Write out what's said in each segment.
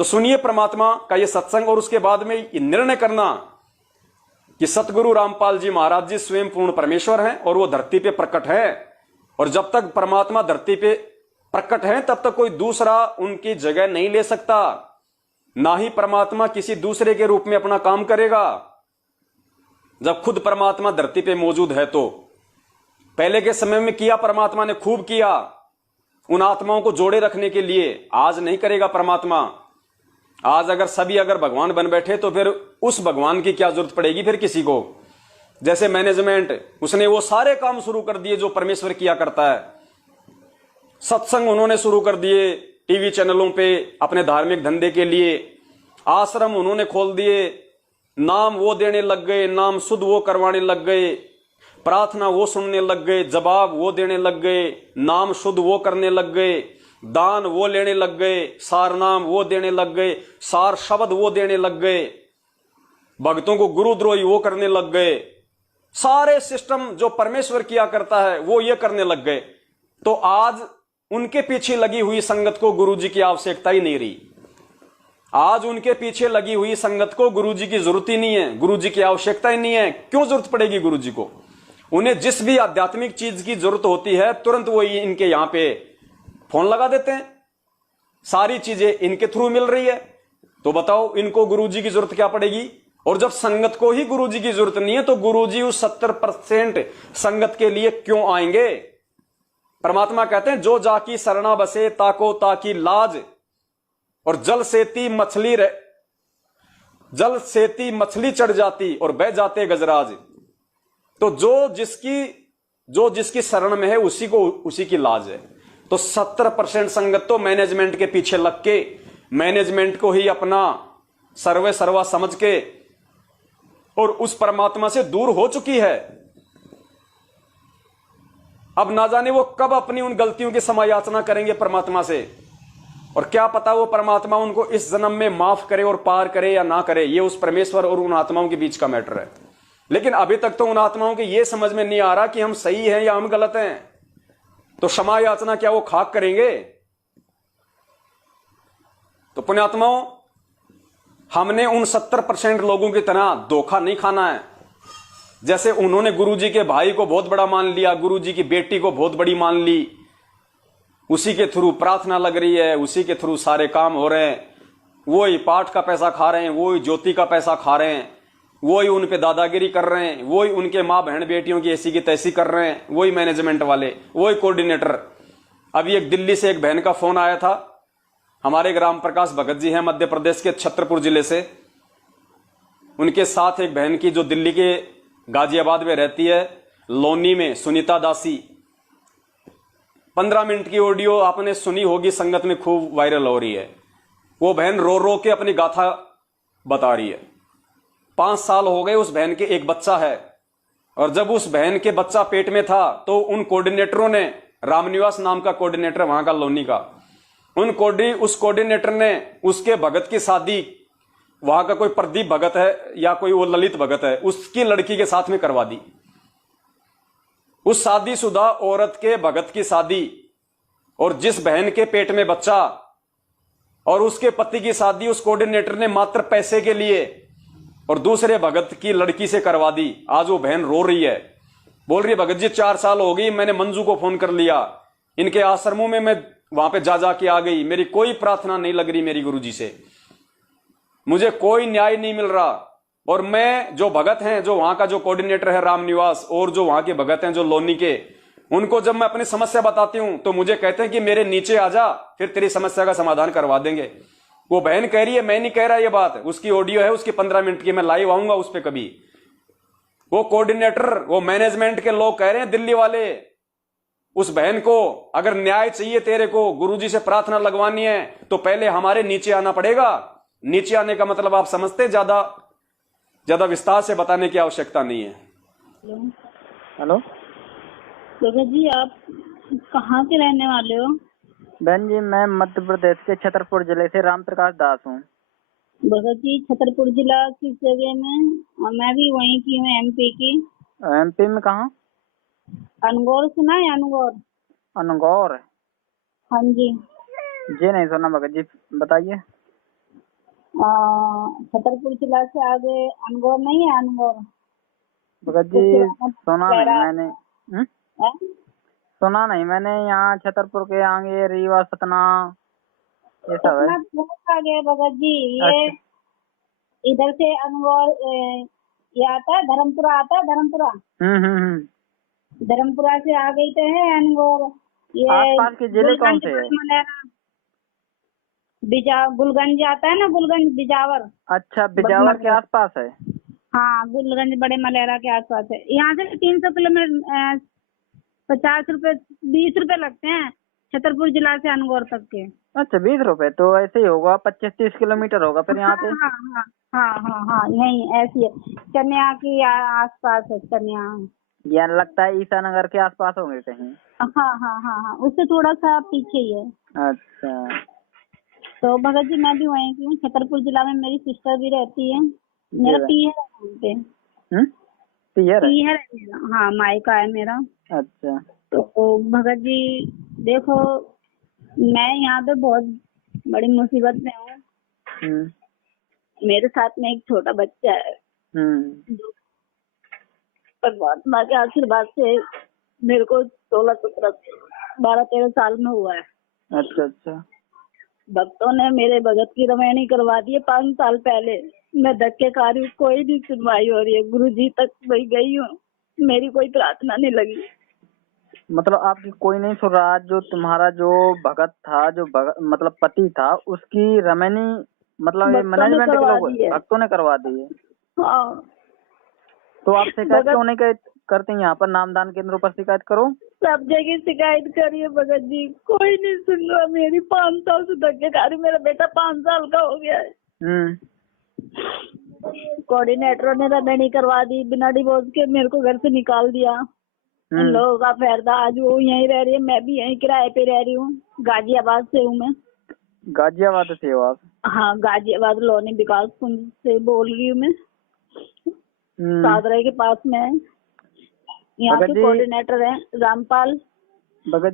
तो सुनिए परमात्मा का ये सत्संग, और उसके बाद में ये निर्णय करना कि सतगुरु रामपाल जी महाराज जी स्वयं पूर्ण परमेश्वर हैं और वो धरती पे प्रकट है। और जब तक परमात्मा धरती पे प्रकट है तब तक कोई दूसरा उनकी जगह नहीं ले सकता, ना ही परमात्मा किसी दूसरे के रूप में अपना काम करेगा। जब खुद परमात्मा धरती पे मौजूद है तो पहले के समय में किया परमात्मा ने, खूब किया उन आत्माओं को जोड़े रखने के लिए। आज नहीं करेगा परमात्मा। आज अगर भगवान बन बैठे तो फिर उस भगवान की क्या जरूरत पड़ेगी फिर किसी को। जैसे मैनेजमेंट, उसने वो सारे काम शुरू कर दिए जो परमेश्वर किया करता है। सत्संग उन्होंने शुरू कर दिए टीवी चैनलों पे अपने धार्मिक धंधे के लिए। आश्रम उन्होंने खोल दिए, नाम वो देने लग गए, नाम शुद्ध वो करवाने लग गए, प्रार्थना वो सुनने लग गए, जवाब वो देने लग गए, नाम शुद्ध वो करने लग गए, दान वो लेने लग गए, सार नाम वो देने लग गए, सार शब्द वो देने लग गए, भक्तों को गुरुद्रोही वो करने लग गए। सारे सिस्टम जो परमेश्वर किया करता है वो ये करने लग गए। तो आज उनके पीछे लगी हुई संगत को गुरुजी की आवश्यकता ही नहीं रही। आज उनके पीछे लगी हुई संगत को गुरुजी की जरूरत ही नहीं है, गुरुजी की आवश्यकता ही नहीं है। क्यों जरूरत पड़ेगी गुरुजी को? उन्हें जिस भी आध्यात्मिक चीज की जरूरत होती है तुरंत वो इनके यहां पे फोन लगा देते हैं, सारी चीजें इनके थ्रू मिल रही है। तो बताओ इनको गुरुजी की जरूरत क्या पड़ेगी? और जब संगत को ही गुरुजी की जरूरत नहीं है तो गुरुजी उस 70% संगत के लिए क्यों आएंगे? परमात्मा कहते हैं जो जाकी शरणा बसे ताको ताकी लाज, और जल सेती मछली चढ़ जाती और बह जाते गजराज। तो जो जिसकी शरण में है उसी की लाज है। तो 70% संगत तो मैनेजमेंट के पीछे लग के, मैनेजमेंट को ही अपना सर्वा समझ के और उस परमात्मा से दूर हो चुकी है। अब ना जाने वो कब अपनी उन गलतियों की समायाचना करेंगे परमात्मा से, और क्या पता वो परमात्मा उनको इस जन्म में माफ करे और पार करे या ना करे। ये उस परमेश्वर और उन आत्माओं के बीच का मैटर है। लेकिन अभी तक तो उन आत्माओं के ये समझ में नहीं आ रहा कि हम सही हैं या हम गलत हैं। तो क्षमा याचना क्या वो खाक करेंगे? तो पुण्यात्माओं, हमने उन 70% लोगों की तरह धोखा नहीं खाना है। जैसे उन्होंने गुरुजी के भाई को बहुत बड़ा मान लिया, गुरुजी की बेटी को बहुत बड़ी मान ली, उसी के थ्रू प्रार्थना लग रही है, उसी के थ्रू सारे काम हो रहे हैं, वही पाठ का पैसा खा रहे हैं, वही ज्योति का पैसा खा रहे हैं, वही उन पे दादागिरी कर रहे हैं, वही उनके माँ बहन बेटियों की ऐसी की तैसी कर रहे हैं, वही मैनेजमेंट वाले, वही कोऑर्डिनेटर। अभी एक दिल्ली से एक बहन का फोन आया था, हमारे ग्राम प्रकाश भगत जी हैं मध्य प्रदेश के छतरपुर जिले से, उनके साथ एक बहन की जो दिल्ली के गाजियाबाद में रहती है, लोनी में, सुनीता दासी। 15 मिनट की ऑडियो आपने सुनी होगी, संगत में खूब वायरल हो रही है। वो बहन रो रो के अपनी गाथा बता रही है। 5 साल हो गए उस बहन के, एक बच्चा है, और जब उस बहन के बच्चा पेट में था तो उन कोऑर्डिनेटरों ने, रामनिवास नाम का कोऑर्डिनेटर वहां का लोनी का, उस कोऑर्डिनेटर ने उसके भगत की शादी, वहां का कोई प्रदीप भगत है या कोई वो ललित भगत है, उसकी लड़की के साथ में करवा दी। उस शादीशुदा औरत के भगत की शादी, और जिस बहन के पेट में बच्चा और उसके पति की शादी उस कोऑर्डिनेटर ने मात्र पैसे के लिए और दूसरे भगत की लड़की से करवा दी। आज वो बहन रो रही है, बोल रही है भगत जी 4 साल हो गई, मैंने मंजू को फोन कर लिया, इनके आश्रमों में मैं वहां पे जा के आ गई, मेरी कोई प्रार्थना नहीं लग रही मेरी गुरुजी से, मुझे कोई न्याय नहीं मिल रहा। और मैं जो भगत हैं, जो वहां का जो कोऑर्डिनेटर है रामनिवास, और जो वहां के भगत हैं जो लोनी के, उनको जब मैं अपनी समस्या बताती हूं तो मुझे कहते हैं कि मेरे नीचे आ जा, फिर तेरी समस्या का समाधान करवा देंगे। वो बहन कह रही है, मैं नहीं कह रहा ये बात, उसकी ऑडियो है, उसकी 15 मिनट की, मैं लाइव आऊंगा उस पर कभी। वो कोऑर्डिनेटर, वो मैनेजमेंट के लोग कह रहे हैं दिल्ली वाले, उस बहन को अगर न्याय चाहिए तेरे को, गुरुजी से प्रार्थना लगवानी है तो पहले हमारे नीचे आना पड़ेगा। नीचे आने का मतलब आप समझते, ज्यादा विस्तार से बताने की आवश्यकता नहीं है। हेलो भगत जी, आप कहाँ के रहने वाले हो? बहन जी, मैं मध्य प्रदेश के छतरपुर जिले से राम प्रकाश दास हूँ। भगत जी, छतरपुर जिला किस जगह में? मैं भी वहीं की हूँ, एमपी की। एमपी में कहाँ? अनगौर सुना है? अनगौर। अनगौर? हाँ जी। जी नहीं सुना भगत जी, बताइए। छतरपुर जिला से आगे अनगौर नहीं है, अनगौर भगत तो जी पुराना सुना नहीं लहरा मैंने। है। सुना नहीं मैंने, यहाँ छतरपुर के आगे रीवा सतना ये सब है। सतना तो बहुत आगे है भगत जी। ये अच्छा। इधर से अनगौर ये आता है, धर्मपुरा आता है, धर्मपुरा। धर्मपुरा से आ गई तो है अनगौर। ये आसपास के जिले कौन गुलगंज से है? मलेरा गुलगंज आता है ना, गुलगंज बिजावर। अच्छा, बिजावर के आसपास है। हाँ, गुलगंज बड़े मलेरा के आसपास है। यहाँ से 300 किलोमीटर 50 रुपए 20 रुपए लगते हैं छतरपुर जिला से अनगौर तक के। अच्छा, 20 रुपए तो ऐसे ही होगा, 25-30 किलोमीटर होगा फिर यहाँ से। हाँ हाँ हाँ हाँ हाँ, यही ऐसी है। चनिया की आसपास है, चनिया। या लगता है ईसानगर के आसपास होंगे कहीं। हाँ हाँ हाँ हाँ, उससे थोड़ा सा पीछे ही है। अच्छा। तो भगत जी मैं भी वहीं की हूँ, छतरपुर जिला में मेरी सिस्टर भी रहती है। मेरा पीहर है वहाँ पे। पीहर है? पीहर है मेरा, हाँ, मायका है मेरा। अच्छा। तो भगत जी देखो, मैं यहाँ पे बहुत बड़ी मुसीबत में हूँ। मेरे साथ में एक छोटा बच्चा है जो परमात्मा के आशीर्वाद से मेरे को 12 13 साल में हुआ है। अच्छा अच्छा। भक्तों ने मेरे भगत की रमैनी करवा दी है 5 साल पहले। मैं धक्के खा रही हूँ, कोई नहीं सुनवाई हो रही है। गुरु जी तक वही गई हूँ, मेरी कोई प्रार्थना नहीं लगी। मतलब आपकी कोई नहीं सुन रहा? जो तुम्हारा जो भगत था, जो मतलब पति था, उसकी रमैनी मतलब ये मैनेजमेंट के लोग भक्तों ने करवा दी है। हाँ। तो आप शिकायत क्यों नहीं करते? यहाँ पर नामदान केंद्रों पर शिकायत करो। सब जगह शिकायत करिए भगत जी, कोई नहीं सुन रहा मेरी। 5 साल से धक्के खा रही। मेरा बेटा 5 साल का हो गया है। कोऑर्डिनेटरों ने रमैनी करवा दी, बिना डिवोर्स के मेरे को घर से निकाल दिया। इन लोगों का फेर था। आज वो यहीं रह रही है, मैं भी यहीं किराए पे रह रही हूँ। गाजियाबाद से हूँ मैं। गाजियाबाद से हो आप? हाँ, गाजियाबाद लोनी विकास कुंज से बोल रही हूँ मैं। सादरा के पास में है। यहाँ के कोऑर्डिनेटर हैं रामपाल,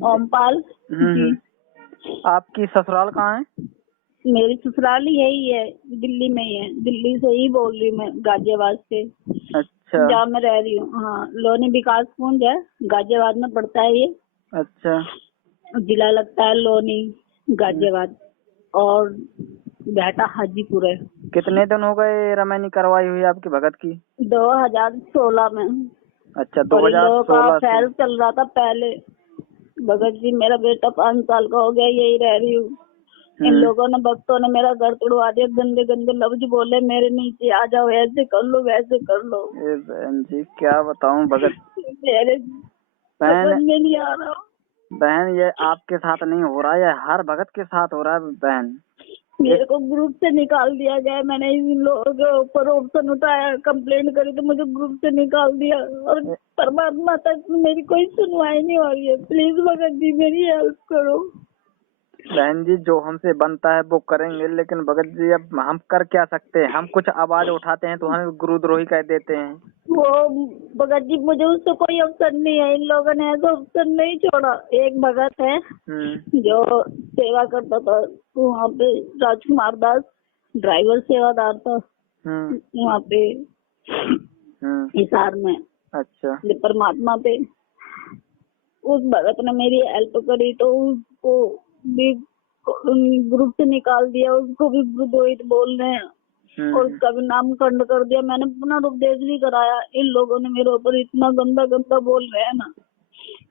ओमपाल जी। आपकी ससुराल कहाँ है? मेरी ससुराल यही है, दिल्ली में ही है। दिल्ली से ही बोल रही हूँ मैं, गाजियाबाद से। अच्छा। जहाँ मैं रह रही हूँ, हाँ, लोनी विकास कुंज है, गाजियाबाद में पड़ता है ये। अच्छा। जिला लगता है लोनी, गाजियाबाद, और बेटा हाजीपुर है। कितने दिन हो गए रमैनी करवाई हुई आपकी भगत की? 2016 में। अच्छा, 2016 से फैल चल रहा था पहले। भगत जी मेरा बेटा 5 साल का हो गया, यही रह रही हूँ। इन लोगों ने, भक्तों ने मेरा घर तोड़वा दिया। गंदे गंदे लफ्ज बोले मेरे नीचे, आ जाओ, ऐसे कर लो, वैसे कर लो। बहन जी क्या बताऊं भगत, मेरे समझ में नहीं आ रहा। बहन ये आपके साथ नहीं हो रहा है, ये हर भगत के साथ हो रहा है बहन। मेरे को ग्रुप से निकाल दिया गया। मैंने इन लोगों के ऊपर ऑप्शन उठाया, कंप्लेंट करी तो मुझे ग्रुप से निकाल दिया। और परमात्मा तक मेरी कोई सुनवाई नहीं हो रही है। प्लीज भगत जी मेरी हेल्प करो। बहन जी जो हमसे बनता है वो करेंगे, लेकिन भगत जी अब हम कर क्या सकते हैं? हम कुछ आवाज उठाते हैं तो हमें गुरुद्रोही कह देते हैं। वो भगत जी मुझे उससे कोई अवसर नहीं है। इन लोगों ने ऐसा अवसर नहीं छोड़ा। एक भगत है जो सेवा करता था वहाँ पे, राजकुमार दास, ड्राइवर सेवादार था वहाँ पे हिसार में। अच्छा। परमात्मा पे उस भगत ने मेरी हेल्प करी तो उसको भी ग्रुप से निकाल दिया। उसको भी विद्रोहित बोल रहे हैं और उसका भी नाम खंड कर दिया। मैंने पुनरुपदेश भी कराया। इन लोगों ने मेरे ऊपर इतना गंदा गंदा बोल रहे हैं ना,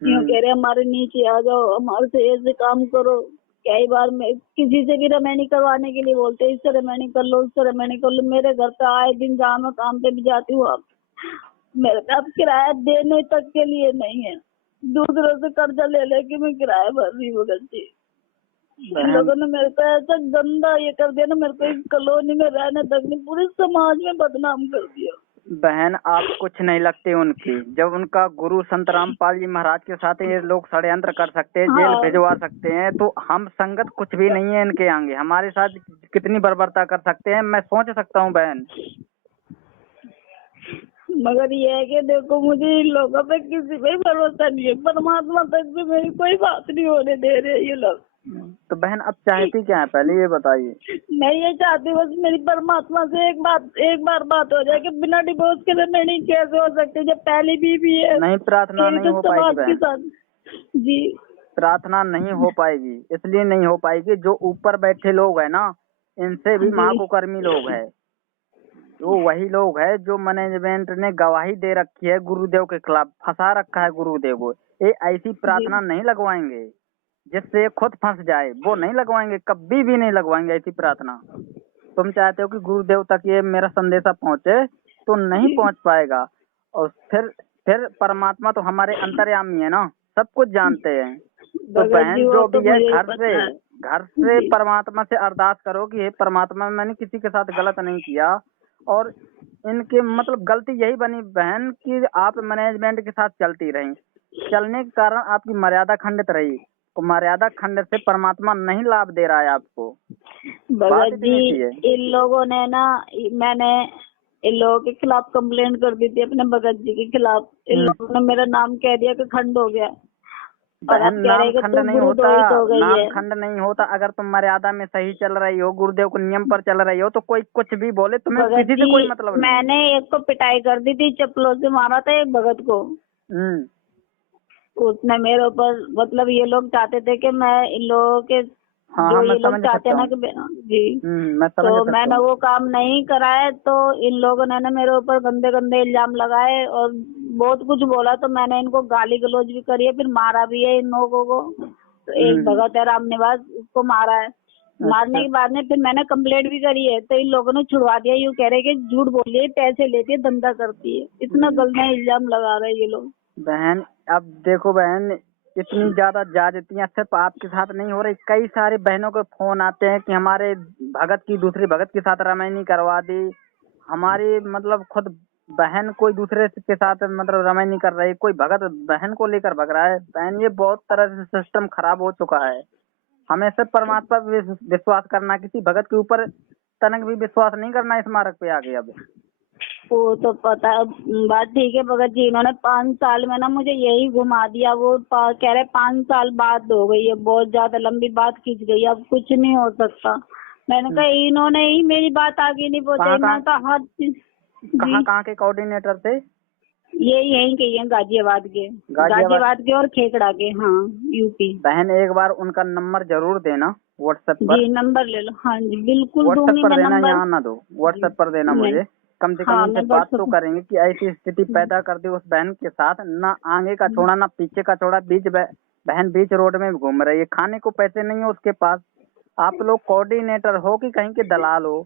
यूँ कह रहे हमारे नीचे आ जाओ, हमारे से ऐसे काम करो। कई बार मैं किसी से भी रमैनी करवाने के लिए बोलते, इससे रमैनी कर लो, उससे रमैनी कर लो। मेरे घर पे आए दिन जहाँ मैं काम पे भी जाती हूँ, अब मेरे पे अब किराया देने तक के लिए नहीं है। दूसरों से कर्जा ले लेके मैं किराया भर रही हूँ। गलती इन लोगों ने मेरे को ऐसा गंदा ये कर दिया ना, मेरे को इस कॉलोनी में रहने तक नहीं, पूरे समाज में बदनाम कर दिया। बहन आप कुछ नहीं लगते उनकी। जब उनका गुरु संत रामपाल जी महाराज के साथ ये लोग षड्यंत्र कर सकते हैं, जेल भिजवा सकते हैं, तो हम संगत कुछ भी नहीं है इनके आगे। हमारे साथ कितनी बर्बरता कर सकते हैं मैं सोच सकता हूँ बहन। मगर ये है कि देखो, मुझे इन लोगों पे किसी पे भरोसा नहीं है। परमात्मा तक से मेरी कोई बात नहीं होने दे रहे ये लोग। तो बहन अब चाहती क्या है, पहले ये बताइए। मैं ये चाहती हूँ बस मेरी परमात्मा से एक बार बात हो जाए कि बिना डिवोर्स के रेमेडी कैसे हो सकती है, जब पहली बीवी है। नहीं, प्रार्थना नहीं हो पाएगी समाज के बहन, साथ जी। प्रार्थना नहीं हो पाएगी, इसलिए नहीं हो पाएगी, जो ऊपर बैठे लोग हैं ना, इनसे भी जी। महाकुकर्मी लोग हैं। तो वही लोग है जो मैनेजमेंट ने गवाही दे रखी है गुरुदेव के खिलाफ, फंसा रखा है गुरुदेव को। ये ऐसी प्रार्थना नहीं लगवाएंगे जिससे खुद फंस जाए, वो नहीं लगवाएंगे, कभी भी नहीं लगवाएंगे ऐसी प्रार्थना। तुम चाहते हो कि गुरुदेव तक ये मेरा संदेशा पहुंचे, तो नहीं पहुंच पाएगा। और फिर परमात्मा तो हमारे अंतर्यामी है ना, सब कुछ जानते हैं। तो भगत बहन जी, वो जो तो भी है, मुझे घर पता है। से जी। परमात्मा से अरदास करो कि हे परमात्मा, मैंने किसी के साथ गलत नहीं किया। और इनके मतलब गलती यही बनी बहन कि आप मैनेजमेंट के साथ चलती रही, चलने के कारण आपकी मर्यादा खंडित रही। तो मर्यादा खंडित से परमात्मा नहीं लाभ दे रहा है आपको। बात भगत इतनी जी, सी है। इन लोगों ने ना, मैंने इन लोगों के खिलाफ कंप्लेंट कर दी थी, अपने भगत जी के खिलाफ। इन लोगों ने मेरा नाम कह दिया कि खंड हो गया, और बहन अब कह रहे नाम हैं कि खंड तू नहीं होता, गुरुद्रोहित हो गई नाम है। खंड नहीं होता। अगर तुम मर्यादा में सही चल रही हो, गुरुदेव के नियम पर चल रही हो, तो कोई कुछ भी बोले, तुम्हें भगत किसी से कोई जी, मतलब नहीं। मैंने एक को पिटाई कर दी थी, चप्पलों से मारा था एक भगत को। उसने मेरे ऊपर, मतलब ये लोग चाहते थे कि मैं इन लोगों के, हाँ जो हाँ, मैं ये लोग समझ चाहते हैं सकता ना हूँ। कि जी, मैं समझ तो सकता मैंने हूँ। वो काम नहीं कराया। तो इन लोगों ने ना मेरे ऊपर गंदे गंदे इल्जाम लगाए और बहुत कुछ बोला। तो मैंने इनको गाली गलौज भी करी है, फिर मारा भी है इन लोगों को। तो एक भगत है राम निवास, उसको मारा है। मारने के बाद में फिर मैंने कंप्लेंट भी करी है, तो इन लोगों ने छुड़वा दिया। यूँ कह रहे कि झूठ बोल रही है, पैसे लेती है, धंधा करती है। इतना गंदा इल्जाम लगा रहे हैं ये लोग। बहन अब देखो बहन, इतनी ज्यादा ज्यादतियां सिर्फ आपके साथ नहीं हो रही, कई सारे बहनों के फोन आते हैं कि हमारे भगत की दूसरी भगत के साथ रमैनी करवा दी। हमारी मतलब खुद बहन कोई दूसरे के साथ मतलब रमैनी कर रही है, कोई भगत बहन को लेकर भग रहा है। बहन ये बहुत तरह से सिस्टम खराब हो चुका है। हमें सिर्फ परमात्मा पे विश्वास करना, किसी भगत के ऊपर तनक भी विश्वास नहीं करना इस मार्ग पे आगे। अब वो तो पता है, बात ठीक है भगत जी। इन्होंने 5 साल में ना मुझे यही घुमा दिया। वो कह रहे 5 साल बात हो गई है, बहुत ज्यादा लंबी बात खींच गई, अब कुछ नहीं हो सकता। मैंने कहा इन्होंने ही मेरी बात आगे नहीं पहुंचाई। मैं तो हर चीज कहाँ के कोऑर्डिनेटर थे? ये यहीं के हैं, गाजियाबाद के और खेकड़ा के। हाँ, यूपी। बहन एक बार उनका नंबर जरूर देना व्हाट्सएप पर। जी, नंबर ले लो। हाँ जी, बिल्कुल व्हाट्सएप दूंगी पर मैं देना, नंबर। यहाँ ना दो, व्हाट्सएप पर देना मुझे। कम से कम हाँ, उनसे मैं बात तो व्हाट्सएप। करेंगे कि ऐसी स्थिति पैदा कर दी उस बहन के साथ, ना आगे का छोड़ा ना पीछे का छोड़ा, बहन बीच रोड में घूम रही है, खाने को पैसे नहीं है उसके पास। आप लोग कोऑर्डिनेटर हो कि कहीं के दलाल हो,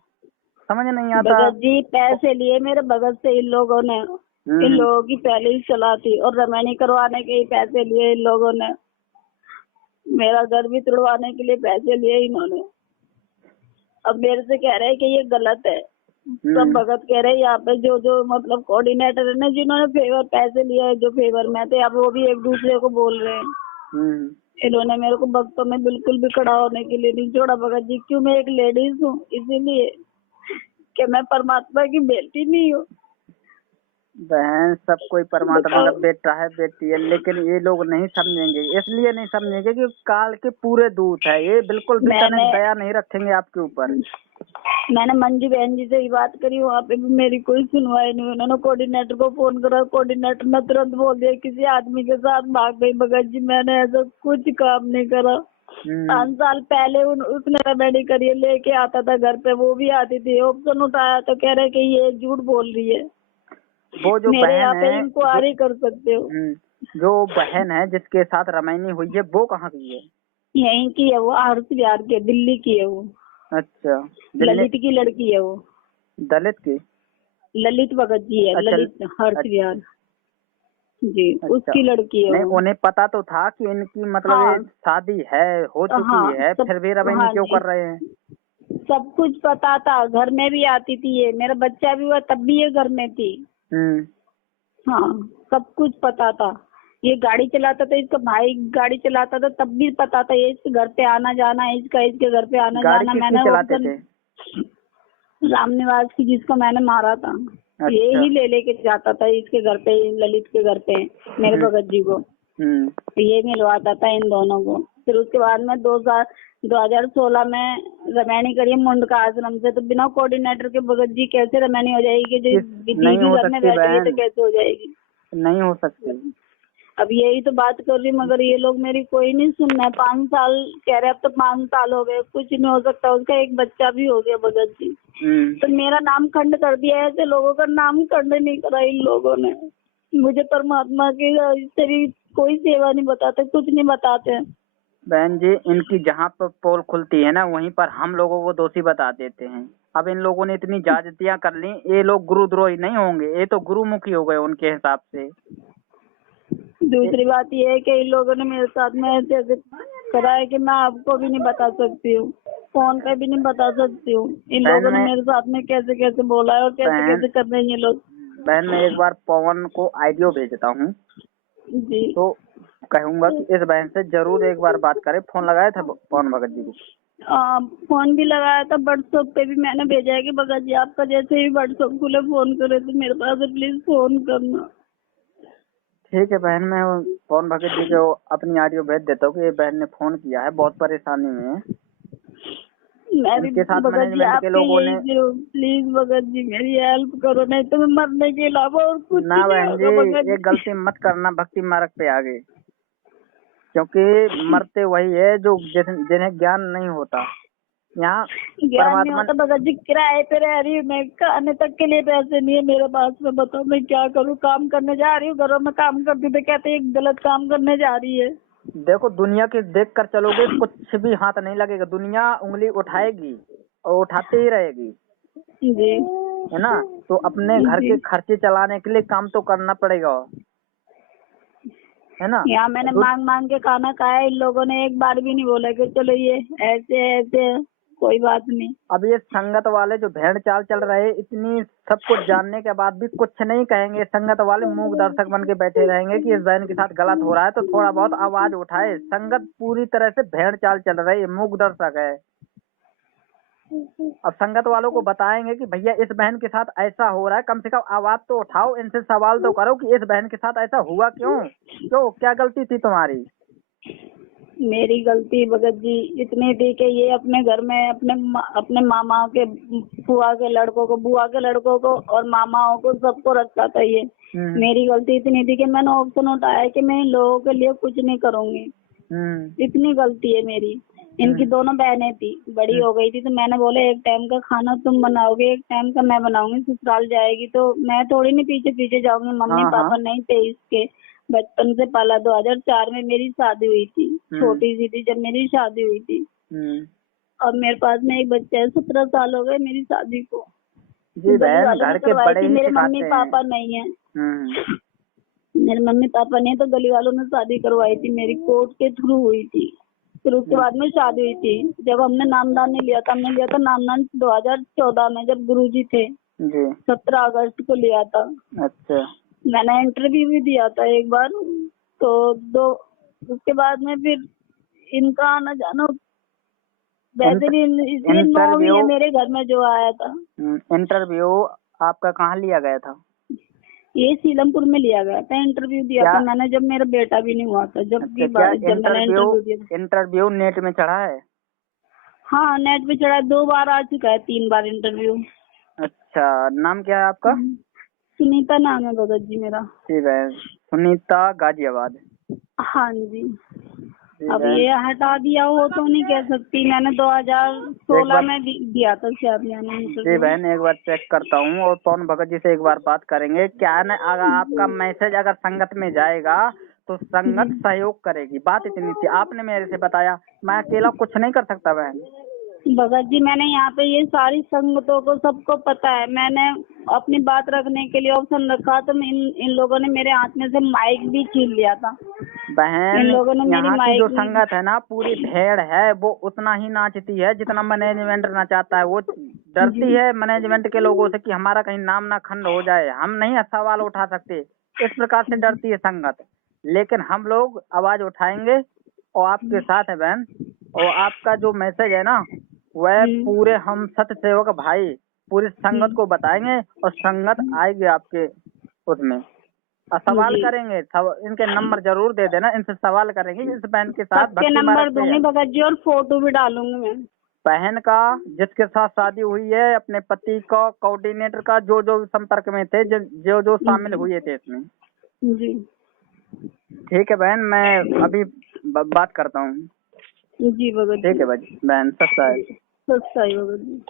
समझ नहीं आता। भगत जी, पैसे लिए मेरे भगत से इन लोगों ने। इन लोगों की पहले ही सलाह थी, और रमैनी करवाने के ही पैसे लिए इन लोगों ने। मेरा घर भी तुड़वाने के लिए पैसे लिए इन्होंने। अब मेरे से कह रहे हैं कि ये गलत है। सब भगत कह रहे हैं यहाँ पे, जो मतलब कोऑर्डिनेटर है ना, जिन्होंने फेवर पैसे लिए है, जो फेवर में थे, अब वो भी एक दूसरे को बोल रहे हैं। इन्होंने मेरे को भक्तों में बिल्कुल भी खड़ा होने के लिए नहीं छोड़ा भगत जी। क्यों? मैं एक लेडीज हूँ, इसीलिए कि मैं परमात्मा की बेटी नहीं हूँ। बहन सब कोई परमात्मा का बेटा है, बेटी है, लेकिन ये लोग नहीं समझेंगे। इसलिए नहीं समझेंगे कि काल के पूरे दूत है ये, बिल्कुल भी तनिक दया नहीं रखेंगे आपके ऊपर। मैंने मंजू बहन जी से ही बात करी, वहाँ पे भी मेरी कोई सुनवाई नहीं। उन्होंने कोऑर्डिनेटर को फोन करा, कोऑर्डिनेटर ने तुरंत बोल दिया किसी आदमी के साथ भाग गई। भगत जी, मैंने ऐसा कुछ काम नहीं करा। 5 साल पहले उसने रेमेडी करी, लेके आता था घर पे, वो भी आती थी। ऑप्शन उठाया तो कह रहे कि ये झूठ बोल रही है। वो जो मेरे यहाँ बहन पे है, इंक्वायरी कर सकते हो। जो बहन है जिसके साथ रमैनी हुई है, वो कहाँ की है? यहीं की है वो, आर बिहार के, दिल्ली की है वो। अच्छा, ललित की लड़की है वो। दलित की? ललित भगत जी है। अच्छा, ललित हर्ष बिहार जी। अच्छा, उसकी लड़की है नहीं, वो। उन्हें पता तो था कि इनकी मतलब हाँ, ये शादी है, हो चुकी है, फिर भी रमैनी हाँ क्यों जी, कर रहे हैं? सब कुछ पता था। घर में भी आती थी ये, मेरा बच्चा भी हुआ तब भी ये घर में थी। हाँ, सब कुछ पता था। ये गाड़ी चलाता था, इसका भाई गाड़ी चलाता था, तब भी पता था ये इसके घर पे आना जाना है, इसके घर पे आना जाना। मैंने चलाते थे? राम निवास की, जिसको मैंने मारा था। अच्छा। ये ही ले लेके जाता था इसके घर पे, ललित के घर पे, मेरे भगत जी को। ये मिलवाता था इन दोनों को। फिर उसके बाद में 2016 में रमैनी करी मुंडका आश्रम से, तो बिना कोऑर्डिनेटर के भगत जी कैसे रमैनी हो जाएगी? जो नहीं हो घर में सकती बैठी है तो बहन, कैसे हो जाएगी? नहीं हो सकती। अब यही तो बात कर रही, मगर ये लोग मेरी कोई नहीं सुन रहा है। 5 साल कह रहे, अब तो 5 साल हो गए, कुछ नहीं हो सकता। उसका एक बच्चा भी हो गया भगत जी, तो मेरा नाम खंड कर दिया। ऐसे लोगों का नाम खंड नहीं करा इन लोगों ने। मुझे परमात्मा की तेरी कोई सेवा नहीं बताते, कुछ नहीं बताते। बहन जी, इनकी जहाँ पर पोल खुलती है ना, वहीं पर हम लोगों को दोषी बता देते हैं। अब इन लोगों ने इतनी ज्यादतियां कर ली, ये लोग गुरुद्रोही नहीं होंगे, ये तो गुरुमुखी हो गए उनके हिसाब से। दूसरी बात ये है कि इन लोगों ने मेरे साथ में ऐसे ऐसे करा है कि मैं आपको भी नहीं बता सकती हूँ, फोन पे भी नहीं बता सकती हूँ। इन लोगों ने मेरे साथ में कैसे कैसे बोला है और कैसे कैसे कर रहे हैं ये लोग। बहन, मैं एक बार पवन को ऑडियो भेजता हूँ जी, तो कहूंगा कि इस बहन से जरूर एक बार बात करें। फोन लगाया था पवन भगत जी को? फोन भी लगाया था, व्हाट्सएप पे भी मैंने भेजा है कि भगत जी आपका जैसे ही व्हाट्सएप खुले फोन करे तो मेरे पास प्लीज फोन करना। ठीक है बहन, मैं पवन भगत जी को अपनी ऑडियो भेज देता हूँ कि ये बहन ने फोन किया है, बहुत परेशानी में है। मैं भी इनके साथ भगत जी मैनेजमेंट के लोगों ने, प्लीज भगत जी मेरी हेल्प करो, नहीं तो मैं मरने के अलावा और कुछ ना नहीं बहन होगा भगत जी, ये जी। गलती मत करना भक्ति मार्ग पे आगे, क्योंकि मरते वही है जो जिन्हें ज्ञान नहीं होता। यहाँ ज्ञान नहीं परमात्मा, होता भगत जी, किराए पे रह रही हूँ मैं, खाने तक के लिए पैसे नहीं है मेरे पास में। बताओ मैं क्या करूँ? काम करने जा रही हूँ, घरों में काम करती तो कहते हैं गलत काम करने जा रही है। देखो दुनिया के देख कर चलोगे कुछ भी हाथ नहीं लगेगा, दुनिया उंगली उठाएगी और उठाते ही रहेगी, जी, है ना। तो अपने घर के खर्चे चलाने के लिए काम तो करना पड़ेगा, है ना। यहाँ मैंने मांग मांग के खाना खाया, इन लोगों ने एक बार भी नहीं बोला कि चलो ये ऐसे ऐसे है, कोई बात नहीं। अब ये संगत वाले जो भेड़ चाल चल रहे, इतनी सब कुछ जानने के बाद भी कुछ नहीं कहेंगे। संगत वाले मूक दर्शक बन के बैठे रहेंगे कि इस बहन के साथ गलत हो रहा है तो थोड़ा बहुत आवाज उठाए। संगत पूरी तरह से भेड़ चाल चल रही है, मूक दर्शक है। अब संगत वालों को बताएंगे कि भैया इस बहन के साथ ऐसा हो रहा है, कम से कम आवाज तो उठाओ, इनसे सवाल तो करो कि इस बहन के साथ ऐसा हुआ क्यों, क्या गलती थी तुम्हारी? मेरी गलती भगत जी इतनी थी कि ये अपने घर में अपने मामा के, फुआ के लड़कों को, बुआ के लड़कों को और मामाओं को सबको रखता था ये। मेरी गलती इतनी थी कि मैंने ऑप्शन उठाया कि मैं इन लोगों के लिए कुछ नहीं करूंगी। इतनी गलती है मेरी। इनकी दोनों बहनें थी, बड़ी हो गई थी, तो मैंने बोले एक टाइम का खाना तुम बनाओगे, एक टाइम का मैं बनाऊंगी। ससुराल जाएगी तो मैं थोड़ी नहीं पीछे पीछे जाऊंगी। मम्मी पापा नहीं थे इसके, बचपन से पाला। 2004 में मेरी शादी हुई थी, छोटी सी थी जब मेरी शादी हुई थी। अब मेरे पास में एक बच्चा है, 17 साल हो गए मेरी शादी को। जी बहन, घर के बड़े ही मेरे मम्मी पापा नहीं है, मेरे मम्मी पापा नहीं, तो गली वालों ने शादी करवाई थी मेरी, कोर्ट के थ्रू हुई थी। फिर उसके बाद में शादी हुई थी। जब हमने नामदान नहीं लिया था, हमने लिया था नामदान 2014 में, जब गुरुजी थे। 17 अगस्त को लिया था। अच्छा, मैंने इंटरव्यू भी दिया था एक बार, तो उसके बाद में फिर इनका आना जाना वैसे भी है मेरे घर में जो आया था। इंटरव्यू आपका कहाँ लिया गया था? ये सीलमपुर में लिया गया था। इंटरव्यू दिया था मैंने जब मेरा बेटा भी नहीं हुआ था। जब इंटरव्यू नेट में चढ़ा है? हाँ, नेट पे चढ़ा, 2 बार आ चुका है, 3 बार इंटरव्यू। अच्छा, नाम क्या है आपका? सुनीता नाम है भगत जी मेरा। ठीक है, सुनीता, गाजियाबाद। हाँ जी। अब ये हटा दिया हो तो नहीं कह सकती, मैंने 2016 में दिया था शायद मैंने। जी बहन, एक बार चेक करता हूँ और पवन भगत जी से एक बार बात करेंगे। क्या है ना, अगर आपका मैसेज अगर संगत में जाएगा तो संगत सहयोग करेगी, बात इतनी थी। आपने मेरे से बताया, मैं अकेला कुछ नहीं कर सकता बहन। भगत जी मैंने यहाँ पे ये सारी संगतों को सबको पता है, मैंने अपनी बात रखने के लिए ऑप्शन रखा, तो इन लोगों ने मेरे हाथ में से माइक भी छीन लिया था। बहन, इन लोगों ने यहाँ की जो संगत है ना, पूरी भेड़ है, वो उतना ही नाचती है जितना मैनेजमेंट नचाता है। वो डरती है मैनेजमेंट के लोगों से कि हमारा कहीं नाम ना खंड हो जाए, हम नहीं सवाल उठा सकते, इस प्रकार से डरती है संगत। लेकिन हम लोग आवाज उठाएंगे और आपके साथ है बहन। और आपका जो मैसेज है ना, वह पूरे हम सत्य सेवक भाई पूरी संगत को बताएंगे और संगत आएगी आपके उसमें। सवाल जी। करेंगे, इनके नंबर जरूर दे देना, इनसे सवाल करेंगे इस बहन के साथ सबके भक्ति नंबर मार्ग पे दूंगी है। भगत जी, और फोटो भी डालूंगी मैं। बहन का जिसके साथ शादी हुई है, अपने पति का, कोऑर्डिनेटर का, जो जो संपर्क में थे, जो जो शामिल हुए थे इसमें। जी ठीक है बहन, मैं अभी बात करता हूँ। जी भगत ठीक है बहन, सच्चा है। सच्चाई भगत जी।